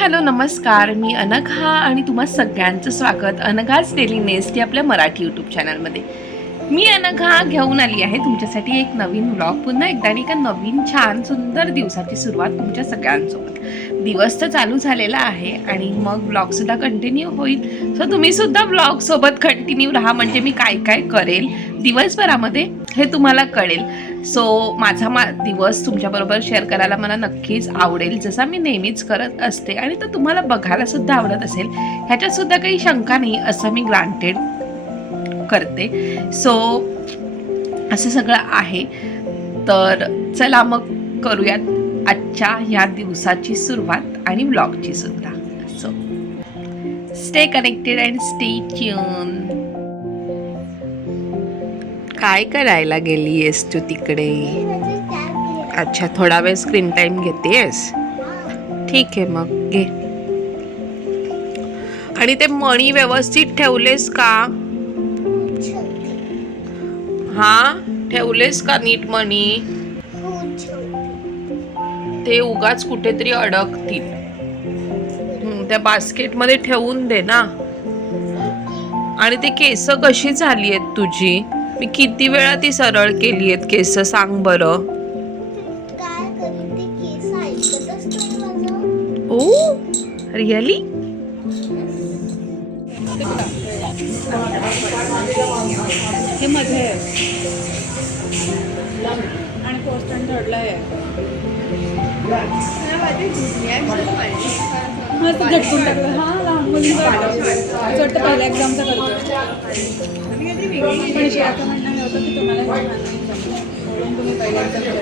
Hello नमस्कार, मी अनघा आणि तुम्हा सगळ्यांचं स्वागत अनघाच डेली नेस्ट या आपल्या मराठी यूट्यूब चॅनलमध्ये. मी अनघा घेऊन आली आहे तुमच्यासाठी एक नवीन व्लॉग. पुन्हा एकदा एका नवीन छान सुंदर दिवसाची सुरुवात तुमच्या सगळ्यांसोबत. दिवस तर चालू झालेला आहे आणि मग व्लॉगसुद्धा कंटिन्यू होईल. सो तुम्ही सुद्धा व्लॉगसोबत कंटिन्यू राहा, म्हणजे मी काय काय करेल दिवसभरामध्ये हे तुम्हाला कळेल. सो माझा दिवस तुमच्याबरोबर शेअर करायला मला नक्कीच आवडेल, जसा मी नेहमीच करत असते, आणि तो तुम्हाला बघायला सुद्धा आवडत असेल ह्याच्यात सुद्धा काही शंका नाही, असं मी ग्रांटेड करते. सो असं सगळं आहे. तर चला मग करूयात आजच्या ह्या दिवसाची सुरुवात आणि व्लॉगची सुद्धा. So stay connected and stay tune. काय करायला गेलीयस तू तिकडे? अच्छा, थोडा वेळ स्क्रीन टाइम घेतेस. ठीक आहे, मग घे. आणि ते मणी व्यवस्थित ठेवलेस का? हा, ठेवलेस का नीट मणी? ते उगाच कुठेतरी अडकतील. त्या बास्केट मध्ये ठेवून दे ना. आणि ते केस कशी झाली आहेत तुझी? मी किती वेळा ती सरळ केली आहेत केस, सांग बरं. Oh really? हे मध्ये आणि फर्स्ट अँड थर्डला आहे. हा ते झटकून टाकलं. हा लहान मुलींचा चट पहिल्या एक्झामचा करतो. पण शेअरचं म्हणणं हे होतं की तुम्हाला हे म्हणून तुम्ही पहिल्या exam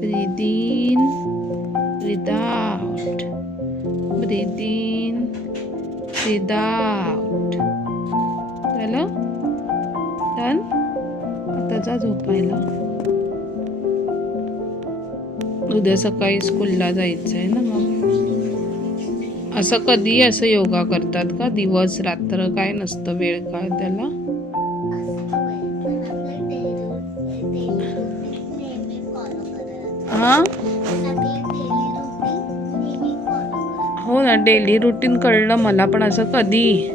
breathe in, breathe out, breathe in, breathe out. झालं? डन? आता जा झोपायला. उद्या सकाळी स्कूलला जायचं आहे ना. मग असं कधी असं योगा करतात का? दिवस रात्र काय नसतं, वेळ काय त्याला? हा, हो ना, डेली रुटीन कळलं मला, पण असं कधी?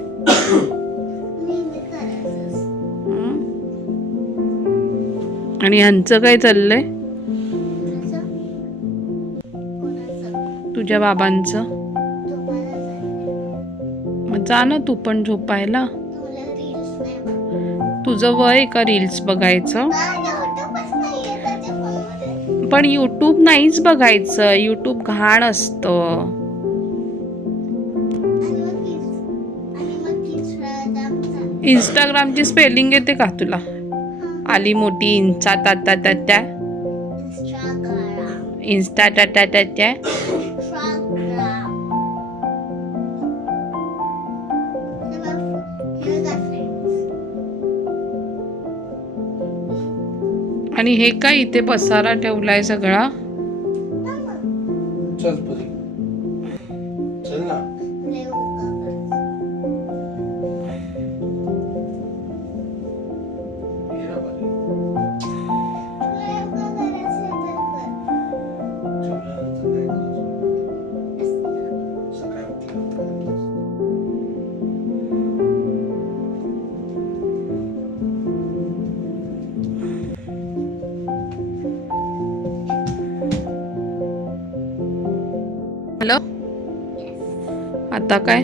आणि ह्यांचं काय चाललंय? तुझ्या बाबांचं? मग जा ना तू पण झोपायला. तुझं वय का रील्स बघायचं? पण यूट्यूब नाहीच बघायचं, यूट्यूब घाण असतं. इंस्टाग्रामची स्पेलिंग येते का तुला? आली मोठी इंचा ताता तात्या, इंस्टा टाटा टाट्या. आणि हे काय इथे पसारा ठेवलाय सगळा? चल परी, चल ना. हॅलो, आता काय?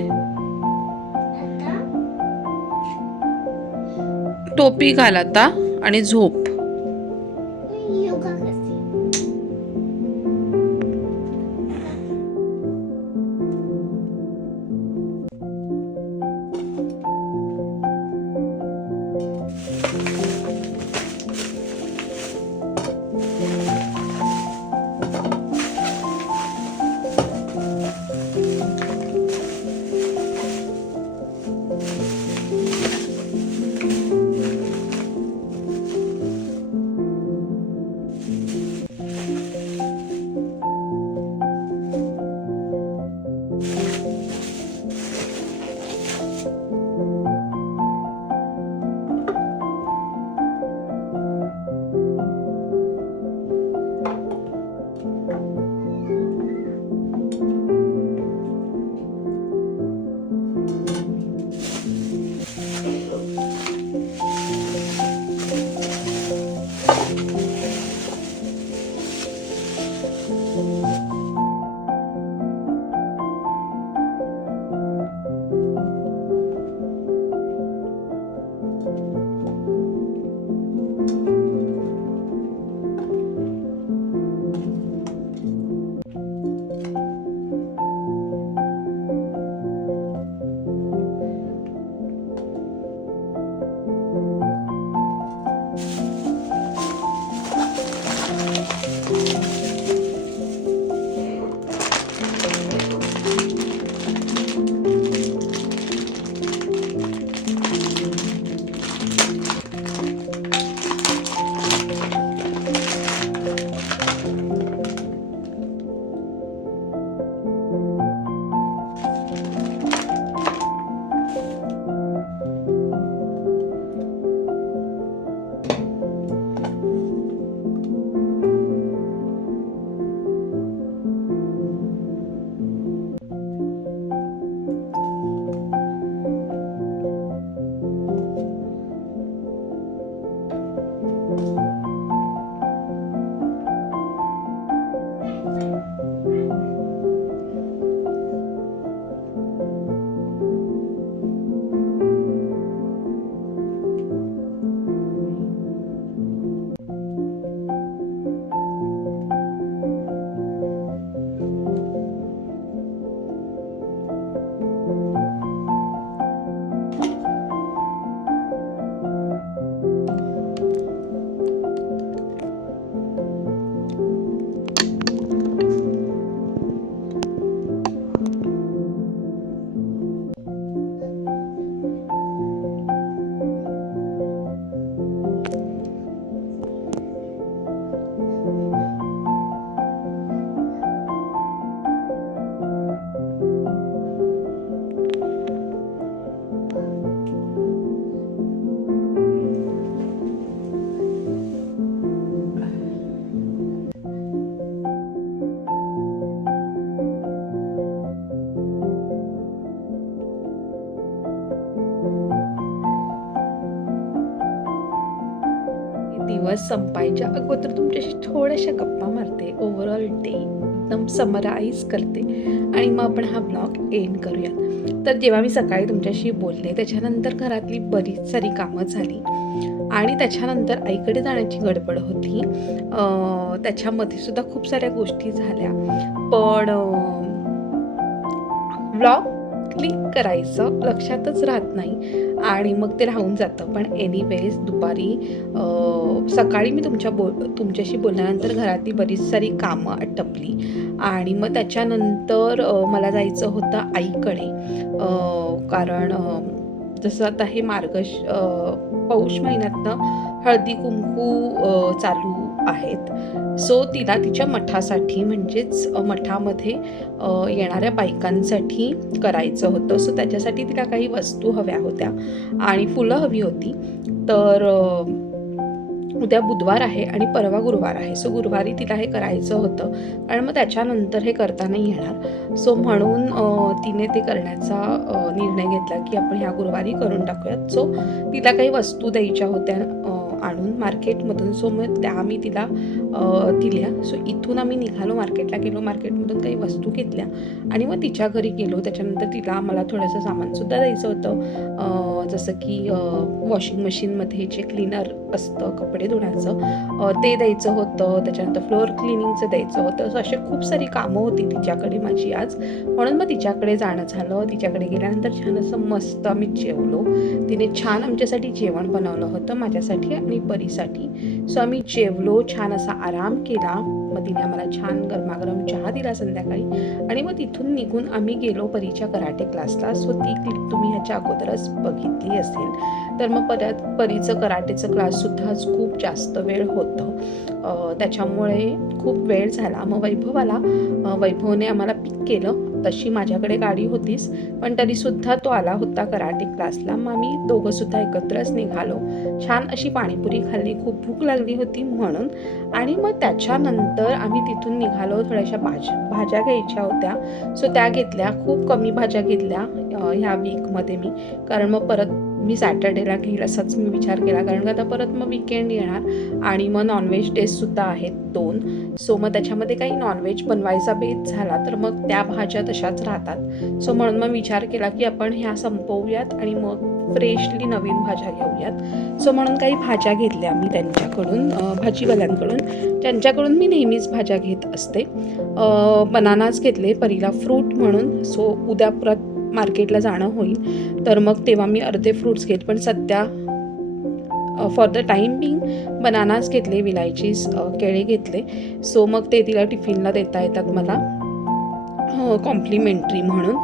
टोपी घाल आता आणि झोप. दिवस संपायच्या अगोदर तुमच्याशी थोड्याशा गप्पा मारते, ओव्हरऑल डे एकदम समराईज करते आणि मग आपण हा ब्लॉग एंड करूया. तर जेव्हा मी सकाळी तुमच्याशी बोलले त्याच्यानंतर घरातली बरीच सारी कामं झाली आणि त्याच्यानंतर आईकडे जाण्याची गडबड होती. त्याच्यामध्ये सुद्धा खूप साऱ्या गोष्टी झाल्या, पण ब्लॉग क्लिक करायचं लक्षातच राहत नाही आणि मग ते राहून जातं. पण एनिवेज दुपारी सकाळी मी तुमच्याशी बोलल्यानंतर घरातली बरीच सारी कामं आटपली आणि मग त्याच्यानंतर मला जायचं होतं आईकडे. कारण जसं आता हे पौष महिन्यातनं हळदी कुंकू चालू आहेत. सो तिला तिच्या मठासाठी म्हणजेच मठामध्ये येणाऱ्या बायकांसाठी करायचं होतं. सो त्याच्यासाठी तिला काही वस्तू हव्या होत्या आणि फुलं हवी होती. तर उद्या बुधवार आहे आणि परवा गुरुवार आहे. सो गुरुवारी तिला हे करायचं होतं कारण मग त्याच्यानंतर हे करता नाही येणार. सो म्हणून तिने ते करण्याचा निर्णय घेतला की आपण ह्या गुरुवारी करून टाकूयात. सो तिला काही वस्तू द्यायच्या होत्या आणून मार्केटमधून. सो मग त्या मी तिला दिल्या. सो इथून आम्ही निघालो, मार्केटला गेलो, मार्केटमधून काही वस्तू घेतल्या आणि मग तिच्या घरी गेलो. त्याच्यानंतर तिला मला थोडंसं सामानसुद्धा द्यायचं होतं, जसं की वॉशिंग मशीनमध्ये जे क्लीनर असतं कपडे धुण्याचं ते द्यायचं होतं. त्याच्यानंतर फ्लोअर क्लिनिंगचं द्यायचं होतं. सो अशी खूप सारी कामं होती तिच्याकडे माझी आज, म्हणून मग तिच्याकडे जाणं झालं. तिच्याकडे गेल्यानंतर छान असं मस्त आम्ही जेवलो. तिने छान आमच्यासाठी जेवण बनवलं होतं, माझ्यासाठी आणि परीसाठी. सो आम्ही जेवलो, छान असा आराम केला. मग तिने आम्हाला छान गरमागरम चहा दिला संध्याकाळी आणि मग तिथून निघून आम्ही गेलो परीच्या कराटे क्लासला. सो ती क्लिप तुम्ही ह्याच्या अगोदरच बघितली असेल. तर मग परत परीचं कराटेचं क्लाससुद्धा खूप जास्त वेळ होतं, त्याच्यामुळे खूप वेळ झाला. मग वैभवने आम्हाला पिक केलं. तशी माझ्याकडे गाडी होतीच, पण तरीसुद्धा तो आला होता कराटे क्लासला. मग आम्ही दोघंसुद्धा एकत्रच निघालो. छान अशी पाणीपुरी खाल्ली, खूप भूक लागली होती म्हणून. आणि मग त्याच्यानंतर आम्ही तिथून निघालो. थोड्याशा भाज्या घ्यायच्या होत्या, सो त्या घेतल्या. खूप कमी भाज्या घेतल्या ह्या वीकमध्ये मी, कारण मग परत मी सॅटर्डेला घेईल असाच मी विचार केला, कारण का आता परत मग वीकेंड येणार आणि मग नॉनव्हेज डेजसुद्धा आहेत 2. सो मग त्याच्यामध्ये काही नॉनव्हेज बनवायचा बेत झाला तर मग त्या भाज्या तशाच राहतात. सो म्हणून मग विचार केला की आपण ह्या संपवूयात आणि मग फ्रेशली नवीन भाज्या घेऊयात. सो म्हणून काही भाज्या घेतल्या मी त्यांच्याकडून, भाजीवाल्यांकडून, ज्यांच्याकडून मी नेहमीच भाज्या घेत असते. बनानाच घेतले परीला फ्रूट म्हणून. सो उद्या परत मार्केटला जाणं होईल तर मग तेव्हा मी अर्धे फ्रूट्स घेत, पण सध्या फॉर द टाईम बिंग बनानाच घेतले, विलायचीज केळे घेतले. सो मग ते तिला टिफिनला देता येतात मला कॉम्प्लिमेंटरी म्हणून.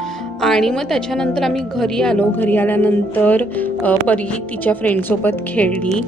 आणि मग त्याच्यानंतर आम्ही घरी आलो. घरी आल्यानंतर परी तिच्या फ्रेंडसोबत खेळली.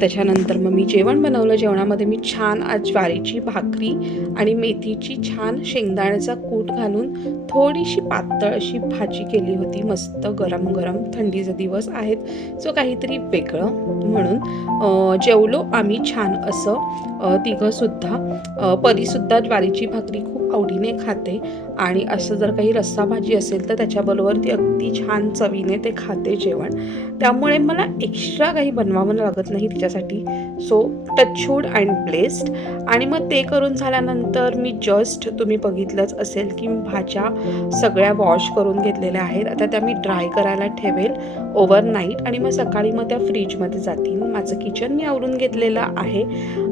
त्याच्यानंतर मग मी जेवण बनवलं. जेवणामध्ये मी छान आज ज्वारीची भाकरी आणि मेथीची छान शेंगदाण्याचा कूट घालून थोडीशी पातळ अशी भाजी केली होती. मस्त गरम गरम, थंडीचे दिवस आहेत सो काहीतरी वेगळं म्हणून जेवलो आम्ही छान असं तिघंसुद्धा. परीसुद्धा ज्वारीची भाकरी खूप आवडीने खाते आणि असं जर काही रस्सा भाजी असेल तर त्याच्याबरोबर ती अगदी छान चवीने ते खाते जेवण. त्यामुळे मला एक्स्ट्रा काही बनवावं लागत नाही तिच्यासाठी. So touch wood and blessed. आणि मग ते करून झाल्यानंतर मी जस्ट, तुम्ही बघितलंच असेल की मी भाज्या सगळ्या वॉश करून घेतलेल्या आहेत. आता त्या मी ड्राय करायला ठेवेल ओव्हरनाईट आणि मग सकाळी मग त्या फ्रीजमध्ये जातील. माझं किचन मी आवरून घेतलेलं आहे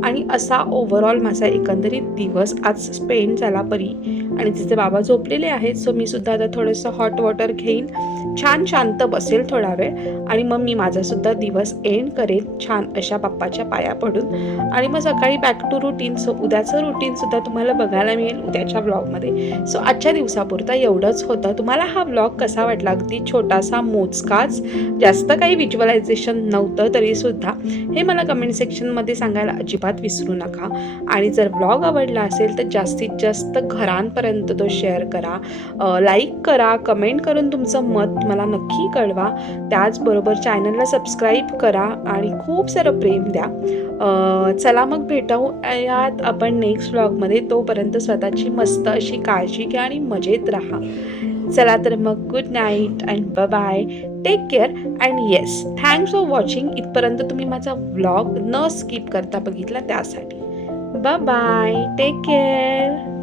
आणि असा ओव्हरऑल माझा एकंदरीत दिवस आज स्पेंड झाला. परी आणि तिचे बाबा झोपलेले आहेत. सो मी सुद्धा आता थोडंसं हॉट वॉटर घेईन, छान शांत बसेल थोडा वेळ आणि मग मी माझासुद्धा दिवस एंड करेल छान अशा बाप्पाच्या पाया पडून. आणि मग सकाळी बॅक टू रुटीन. सो उद्याचं रुटीनसुद्धा तुम्हाला बघायला मिळेल उद्याच्या ब्लॉगमध्ये. सो आजच्या दिवसापुरता एवढंच होतं. तुम्हाला हा ब्लॉग कसा वाटला? अगदी छोटासा, मोजकाच, जास्त काही व्हिज्युअलायझेशन नव्हतं तरीसुद्धा हे मला कमेंट सेक्शनमध्ये सांगायला अजिबात विसरू नका. आणि जर ब्लॉग आवडला असेल तर जास्तीत जास्त घरांपर्यंत तो शेअर करा, लाईक करा, कमेंट करून तुमचं मत मला नक्की कळवा. त्याचबरोबर चॅनलला सबस्क्राईब करा आणि खूप सारं प्रेम द्या. चला मग भेटूयात आपण नेक्स्ट व्लॉगमध्ये. तोपर्यंत स्वतःची मस्त अशी काळजी घ्या आणि मजेत राहा. चला तर मग good night and bye, take care and yes, thanks for watching. इथपर्यंत तुम्ही माझा व्लॉग न स्किप करता बघितला त्यासाठी. Bye, take care.